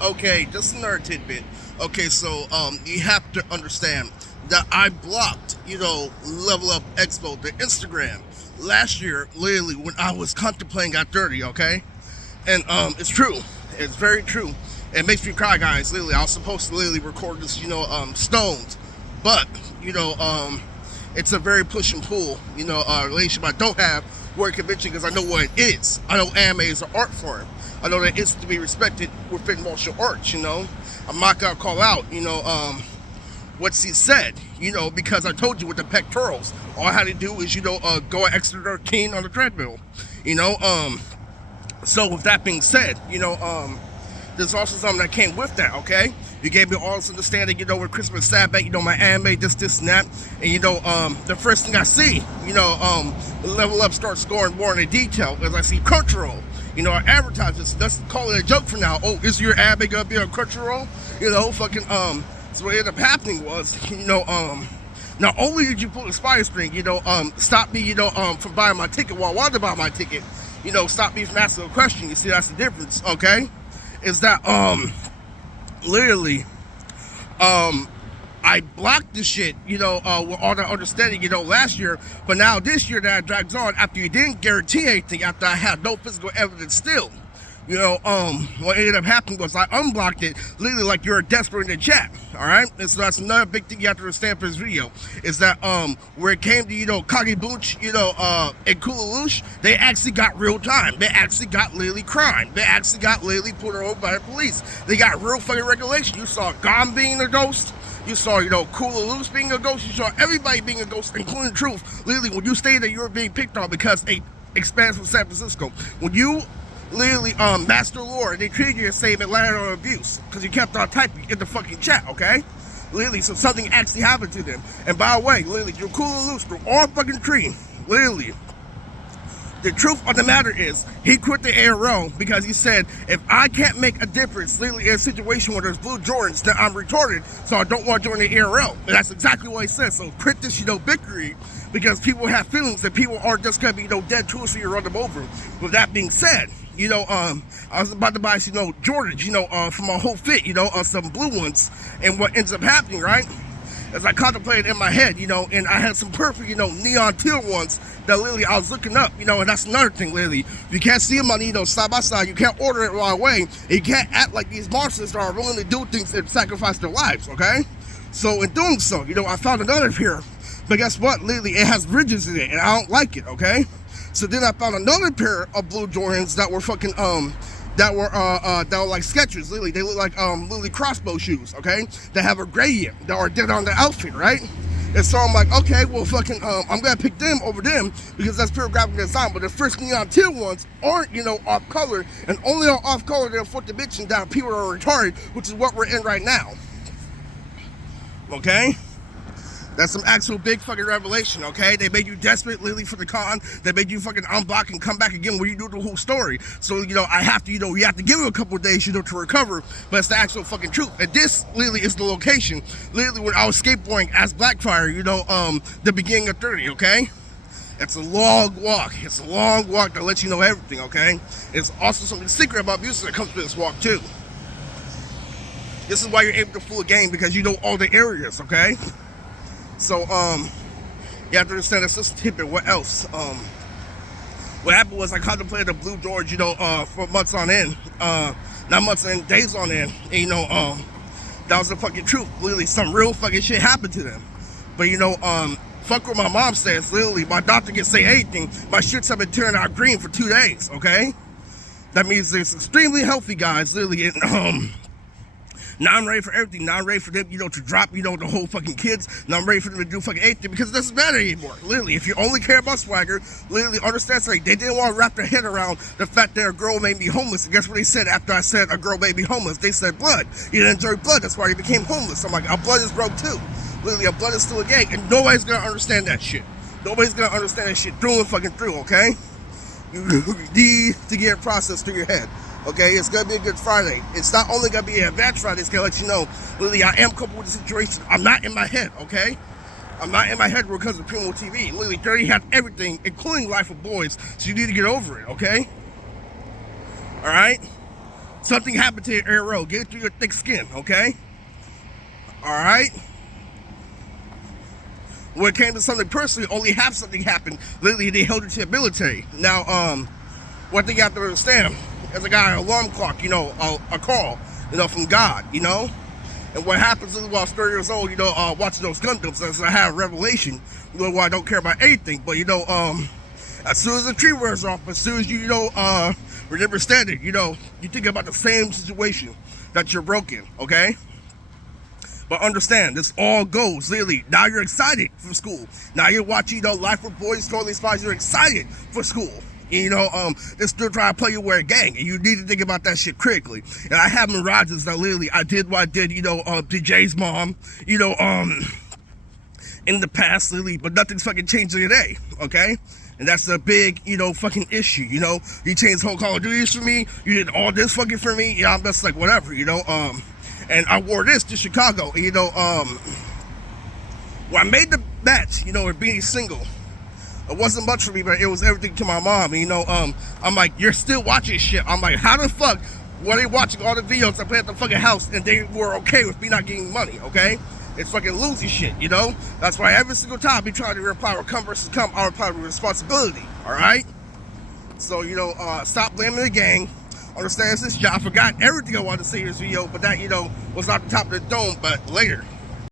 Okay, just another tidbit. Okay, so you have to understand that I blocked, Level Up Expo, the Instagram, last year, literally when I was contemplating at 30. Okay, and it's true, it's very true. It makes me cry, guys. Literally, I was supposed to literally record this, stoned, but you know, it's a very push and pull, relationship I don't have word convention because I know what it is. I know anime is an art form. I know that it's to be respected within martial arts, I'm not gonna call out, what she said, because I told you with the pectorals, all I had to do is, go at extra 13 on the treadmill, so with that being said, there's also something that came with that, okay? You gave me all this understanding, with Christmas Sabbath, my anime, this, and that. And, the first thing I see, Level Up starts scoring more in detail as I see Crunchyroll. Our advertisers, let's call it a joke for now. Oh, is your anime gonna be on Crunchyroll? So what ended up happening was, not only did you pull the spider string, stop me, from buying my ticket while I wanted to buy my ticket, stop me from asking a question. You see, that's the difference, okay? Is that, literally, I blocked the shit, with all that understanding, last year, but now this year that drags on after you didn't guarantee anything, after I had no physical evidence still. What ended up happening was I unblocked it, literally like you're desperate in the chat, alright? And so that's another big thing you have to understand for this video, is that, where it came to, Kagebunch, and Kulalush, they actually got real time. They actually got literally crime. They actually got literally put over by the police. They got real fucking regulation. You saw Gom being a ghost. You saw, Kulalush being a ghost. You saw everybody being a ghost, including Truth. Literally, when you stated that you were being picked on because it expands from San Francisco. When you literally, Master Lord, they treated you the same Atlanta on abuse because you kept on typing in the fucking chat, okay? Literally, so something actually happened to them. And by the way, literally, you're cool and loose through all fucking tree. Literally, the truth of the matter is, he quit the ARL because he said, if I can't make a difference, literally in a situation where there's blue Jordans, then I'm retarded, so I don't want to join the ARL. And that's exactly what he said. So quit this, bickering, because people have feelings that people aren't just gonna be, dead to us so you run them over. With that being said, I was about to buy, Jordans, for my whole fit, some blue ones. And what ends up happening, right, as I contemplated in my head, and I had some perfect, neon teal ones that literally I was looking up, and that's another thing, literally. You can't see them on, side by side. You can't order it right away. And you can't act like these monsters that are willing to do things and sacrifice their lives, okay? So in doing so, I found another pair. But guess what? Literally, it has ridges in it, and I don't like it, okay? So then I found another pair of blue Jordans that were fucking, that were like Skechers. Literally, they look like, literally crossbow shoes, okay? That have a gradient, that are dead on the outfit, right? And so I'm like, okay, well, fucking, I'm gonna pick them over them because that's pure graphic design. But the first neon teal ones aren't, off color, and only are off color they're for the bitch and that people are retarded, which is what we're in right now. Okay? That's some actual big fucking revelation, okay? They made you desperate, literally, for the con. They made you fucking unblock and come back again where you do the whole story. So, I have to, you have to give it a couple of days, to recover, but it's the actual fucking truth. And this, literally, is the location, literally, when I was skateboarding as Blackfire, the beginning of 30, okay? It's a long walk. It's a long walk that lets you know everything, okay? It's also something secret about music that comes with this walk, too. This is why you're able to fool a game, because you know all the areas, okay? So, you have to understand that's just a tidbit. What else? What happened was I contemplated a blue George, for months on end. Not months on end, days on end. And, that was the fucking truth. Literally, some real fucking shit happened to them. But, fuck what my mom says. Literally, my doctor can say anything. My shits have been turning out green for 2 days, okay? That means it's extremely healthy, guys. Literally, and, now I'm ready for everything. Now I'm ready for them, to drop, the whole fucking kids. Now I'm ready for them to do fucking anything because it doesn't matter anymore. Literally, if you only care about swagger, literally understand something. They didn't want to wrap their head around the fact that a girl made me homeless. And guess what they said after I said a girl made me homeless? They said blood. You didn't enjoy blood. That's why you became homeless. I'm like, our blood is broke too. Literally, our blood is still a gang. And nobody's going to understand that shit. Nobody's going to understand that shit through and fucking through, okay? You need to get it processed through your head. Okay, it's gonna be a good Friday. It's not only gonna be an advanced Friday, it's gonna let you know, literally, I am comfortable with the situation. I'm not in my head, okay? I'm not in my head because of Primo TV. Literally, 30 had everything, including Life of Boys, so you need to get over it, okay? Alright? Something happened to your arrow. Get it through your thick skin, okay? Alright? When it came to something personally, only half something happened. Literally, they held it to the military. Now, one thing you have to understand, as a guy, an alarm clock, you know, a call, you know, from God, you know? And what happens is, while I was 30 years old, you know, watching those gun dumps, as I had a revelation, you know, why I don't care about anything, but, you know, as soon as the tree wears off, as soon as you know, remember standing, you know, you think about the same situation that you're broken, okay? But understand, this all goes, literally, now you're excited for school. Now you're watching, you know, Life with Boys, Totally Spies, you're excited for school. And, you know, they're still trying to play you where a gang, and you need to think about that shit critically. And I have mirages that literally, I did what I did, you know, to Jay's mom, you know, in the past, literally, but nothing's fucking changing today, okay? And that's a big, you know, fucking issue, you know? You changed whole Call of Duties for me, you did all this fucking for me, yeah, I'm just like, whatever, you know? And I wore this to Chicago, and, you know, when I made the bet, you know, of being single, it wasn't much for me, but it was everything to my mom. And, you know, I'm like, you're still watching shit. I'm like, how the fuck were they watching all the videos I played at the fucking house and they were okay with me not getting money, okay? It's fucking losing shit, you know? That's why every single time we try to reply with come versus come, I reply with responsibility, all right? So, you know, stop blaming the gang. Understand this job. I forgot everything I wanted to say in this video, but that, you know, was not the top of the dome, but later.